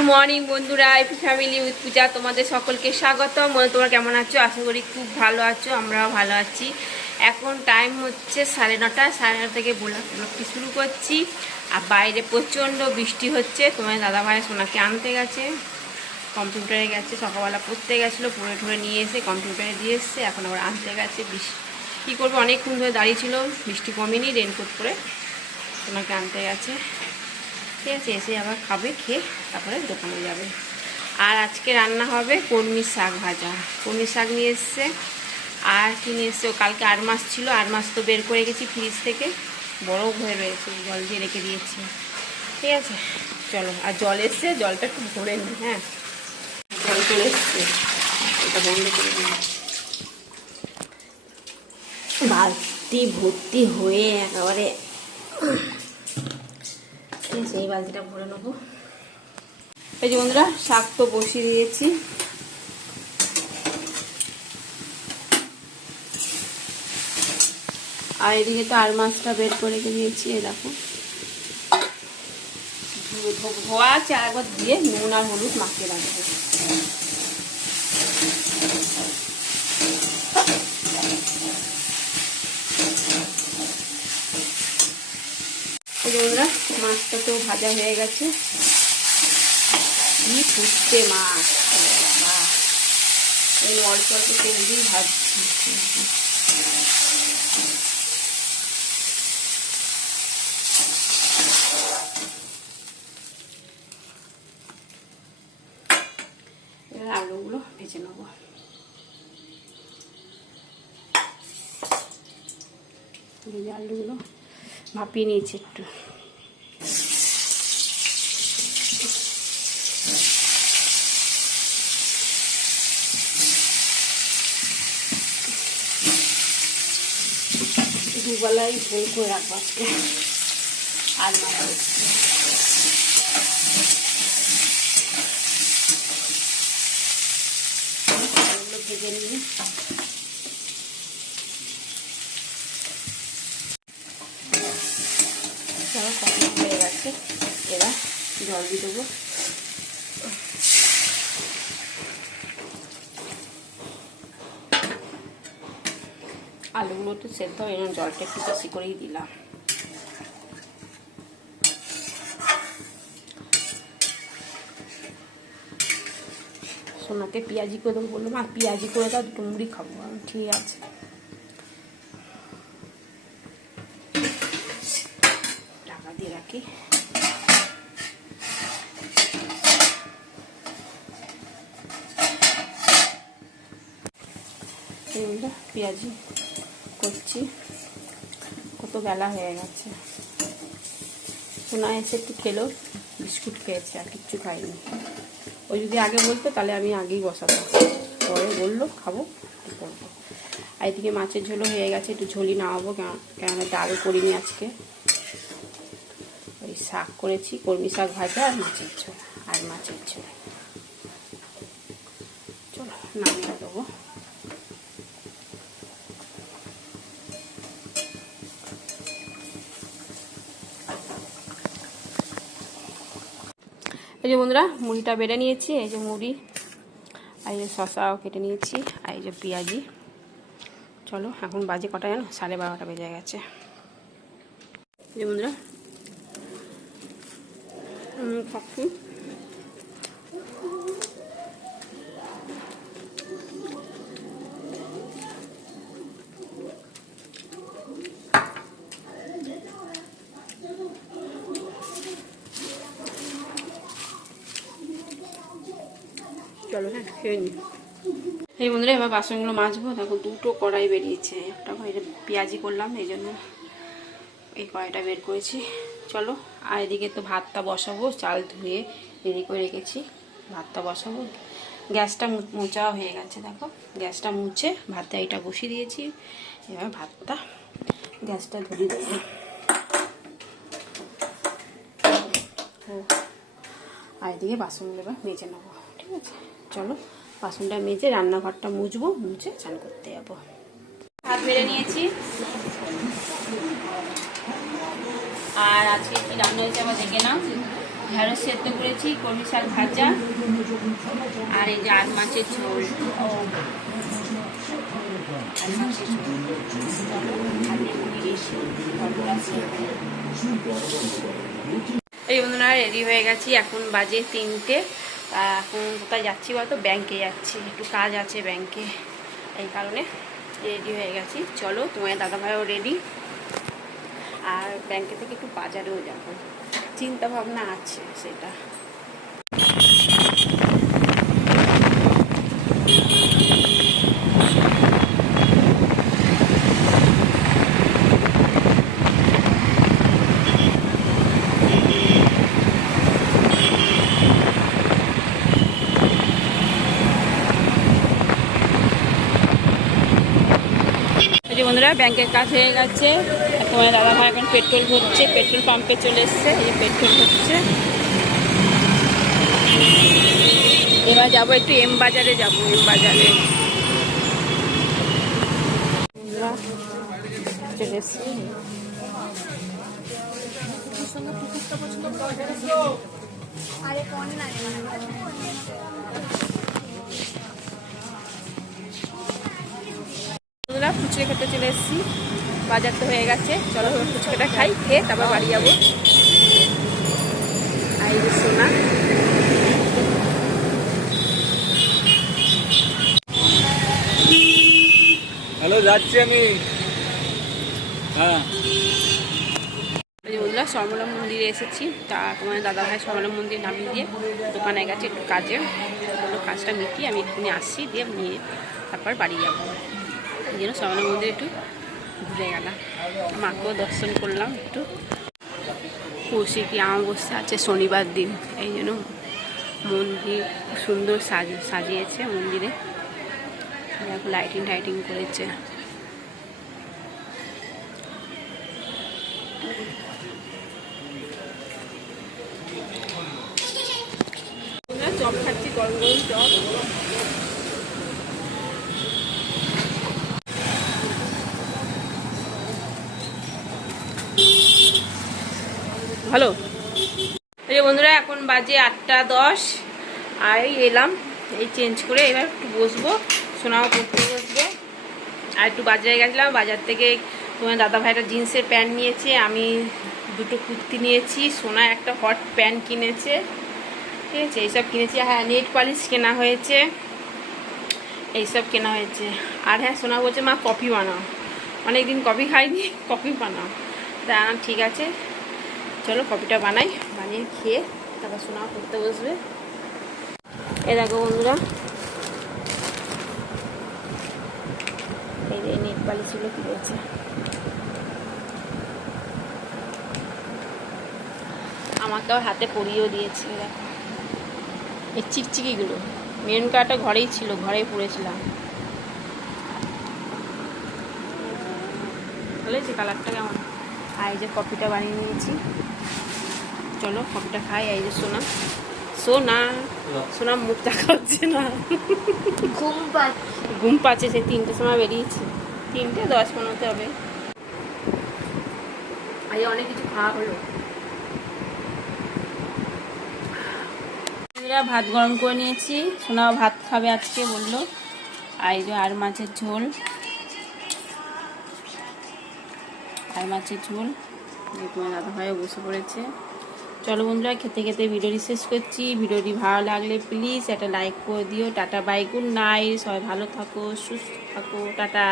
Good morning বন্ধুরা, AP family with পূজা তোমাদের সকলকে স্বাগত। তোমরা কেমন আছো? আশা করি খুব ভালো আছো, আমরাও ভালো আছি। এখন টাইম হচ্ছে 9:30। 9:30 থেকে ব্লগটি শুরু করছি। আর বাইরে প্রচণ্ড বৃষ্টি হচ্ছে। তোমার দাদাভাই সোনাকে আনতে গেছে, কম্পিউটারে গেছে। সকালবেলা পড়তে গেছিলো, পড়ে ঠরে নিয়ে এসে কম্পিউটারে দিয়ে এসছে। এখন আবার আনতে গেছে। কী করবো, অনেকক্ষণ ধরে দাঁড়িয়ে ছিল, বৃষ্টি কমেনি, রেনকোট পরে সোনাকে আনতে গেছে। ঠিক আছে, এসে আবার খাবে, খেয়ে তারপরে দোকানে যাবে। আর আজকে রান্না হবে কলমির শাক ভাজা। কলমির শাক নিয়ে এসছে। আর কি নিয়ে এসছে, কালকে 8 মাস ছিল, 8 মাস তো বের করে গেছি ফ্রিজ থেকে, বড় হয়ে রয়েছে, জল দিয়ে রেখে দিয়েছি। ঠিক আছে, চলো। আর জল এসছে, জলটা একটু ভরে নিই। হ্যাঁ, জল চলে এসছে, এটা বন্ধ করে দিই। বালতি ভর্তি হয়ে একেবারে এই বালতিটা ভরে নেবো। এই যে বন্ধুরা, শাক তো বসিয়ে দিয়েছি। আর এদিকে তো 8 মাছটা বের করে রেখে দিয়েছি। এই দেখো, ধোয়া আছে, আর একবার দিয়ে নুন আর হলুদ মাখিয়ে রাখবো। এই যে বন্ধুরা, মাছটা তো ভাজা হয়ে গেছে। কি ফুটছে মাছ, এই অল্প অল্প তেল দিয়ে ভাজছি। এবার আলুগুলো ভেজে নেবো। আলুগুলো ভাপিয়ে নিয়েছি একটু। দুবেলায় ঝোল করে রাখবো আজকে। আর মাছ ভেজে নিয়ে কখন হয়ে গেছে, এবার জল দিয়ে দেবো। আলুগুলো একটু সেদ্ধ হয়ে জলটা একটু বেশি করেই দিলাম। সোনাকে পেঁয়াজি করে দেবো, বললাম আর পেঁয়াজি করে দাও, দুটো মুড়ি খাবো। ঠিক আছে, টাকা দিয়ে রাখি। পেঁয়াজি করছি, কত বেলা হয়ে গেছে। সোনা এসে একটু খেলো, বিস্কুট খেয়েছে, আর কিচ্ছু খাইনি। ওই যদি আগে বলতো তাহলে আমি আগেই বসাতাম, পরে বললো খাবো, কী করবো। আর এদিকে মাছের ঝোলও হয়ে গেছে, একটু ঝোলই নামাবো, কেননা ডালও করিনি আজকে। ওই শাক করেছি, কলমি শাক ভাজা আর মাছের ঝোল, আর মাছের ঝোল। চলো নামিয়ে দেবো। এই যে বন্ধুরা, মুড়িটা বেড়ে নিয়েছি। এই যে মুড়ি, আর এই যে শশাও কেটে নিয়েছি, আর এই যে পেঁয়াজি। চলো, এখন বাজে কটা জানো? 12:30 বেজে গেছে। এই যে বন্ধুরা, খাচ্ছি। চলো, হ্যাঁ, খেয়ে নি। এই বন্ধুরা, এবার বাসনগুলো মাজবো। দেখো, দুটো কড়াই বেরিয়েছে। একটা কড়াইটা পেঁয়াজি করলাম, এই জন্য এই কড়াইটা বের করেছি। চলো, আর এদিকে তো ভাতটা বসাবো, চাল ধুয়ে রেডি করে রেখেছি, ভাতটা বসাবো। গ্যাসটা মোচা হয়ে গেছে, দেখো, গ্যাসটা মুছে ভাতটা এটা বসিয়ে দিয়েছি। এবার ভাতটা গ্যাসটা ধরিয়ে দেবো। আর এদিকে বাসনগুলো এবার মেজে নেবো। ঠিক আছে, চলো বাসনটা মেজে রান্নাঘরটা মুছবো, মুছে স্নান করতে যাবো। ভাত বেড়ে নিয়েছি। আর আজকে কি রান্না হয়েছে আবার দেখে নাও। ঢেঁড়স সেদ্ধ করেছি, কলমি শাক ভাজা, আর এই যে আর মাছের ঝোল। এই বন্ধুরা রেডি হয়ে গেছি, এখন বাজে 3টে। এখন কোথায় যাচ্ছি বলতো? ব্যাংকে যাচ্ছি, একটু কাজ আছে ব্যাংকে, এই কারণে রেডি হয়ে গেছি। চলো, তোমার দাদাভাইও রেডি। আর ব্যাংকে থেকে একটু বাজারেও যাবো, চিন্তা ভাবনা আছে সেটা। বন্ধুরা ব্যাংকের কাজ হয়ে গেছে, তোমার দাদা ভাই এখন পেট্রোল ভরছে, পেট্রোল পাম্পে চলে এসছে, এই পেট্রোল ভরছে। এবার যাবো একটু এম বাজারে, যাবো এম বাজারে চলে এসছে। ফুচকা খেতে চলে এসেছি, বাজার তো হয়ে গেছে। চলো ফুচকাটা খাই, খেয়ে তারপর বাড়ি যাবো। আর এই সোনা হ্যালো, যাচ্ছি আমি। হ্যাঁ বন্ধুরা সরমলা মন্দিরে এসেছি, তা তোমার দাদাভাই সরমলা মন্দির নামিয়ে দিয়ে দোকানে গেছে একটু কাজে, বললো কাজটা মিটিয়ে আমি এক্ষুনি আসছি, দিয়ে নিয়ে তারপর বাড়ি যাবো। এই জন্য সরমলা মন্দিরে একটু ঘুরে গেলাম, মাকেও দর্শন করলাম একটু। কৌশিকী অমাবস্যা আছে শনিবার দিন, এই জন্য মন্দির খুব সুন্দর সাজিয়েছে মন্দিরে, লাইটিং টাইটিং করেছে। চপ খাচ্ছি, গরম গরম চপ। ভালো। এই যে বন্ধুরা এখন বাজে 8:10, আর এলাম এই চেঞ্জ করে, এবার একটু বসবো, সোনাও পড়তে বসবো। আর একটু বাজারে গেছিলাম, বাজার থেকে তোমার দাদা ভাইটা জিন্সের প্যান্ট নিয়েছে, আমি দুটো কুর্তি নিয়েছি, সোনা একটা হট প্যান্ট কিনেছে, ঠিক আছে, এইসব কিনেছি। হ্যাঁ, নেট পলিশ কেনা হয়েছে, এইসব কেনা হয়েছে। আর হ্যাঁ, সোনা বলছে মা কফি বানাও, অনেকদিন কফি খাইনি, কফি বানাও। তা ঠিক আছে, চলো কফিটা বানাই, বানিয়ে খেয়ে তারপর সোনাও পড়তে বসবে। এ দেখো বন্ধুরা, এই যে নেট পালিশগুলো কি রয়েছে, আমাকেও হাতে পরিয়েও দিয়েছে। দেখো এই চিকচিকিগুলো, মেরুন কালারটা ঘরেই ছিল, ঘরেই পরেছিলাম, ভালো হয়েছে কালারটা কেমন। আর এই যে কফিটা বানিয়ে নিয়েছি, চলো কফিটা খাই। এই যে সোনা, সোনা সোনা মুখ দেখা হচ্ছে না, ঘুম পাচ্ছে, সেই 3টের সময় বেরিয়েছে, 3:10-15 হবে। আজ অনেক কিছু খাওয়া হলো। ভাত গরম করে নিয়েছি, সোনাও ভাত খাবে আজকে বললো। আর এই যে আর মাছের ঝোল, আর মাছের ঝোল, তোমার দাদা ভাইও বসে পড়েছে। চলো বন্ধুরা, খেতে খেতে ভিডিওটি শেষ করছি। ভিডিওটি ভালো লাগলে প্লিজ একটা লাইক করে দিও। টাটা, বাই, গুড নাইট, সবাই ভালো থাকো, সুস্থ থাকো, টাটা।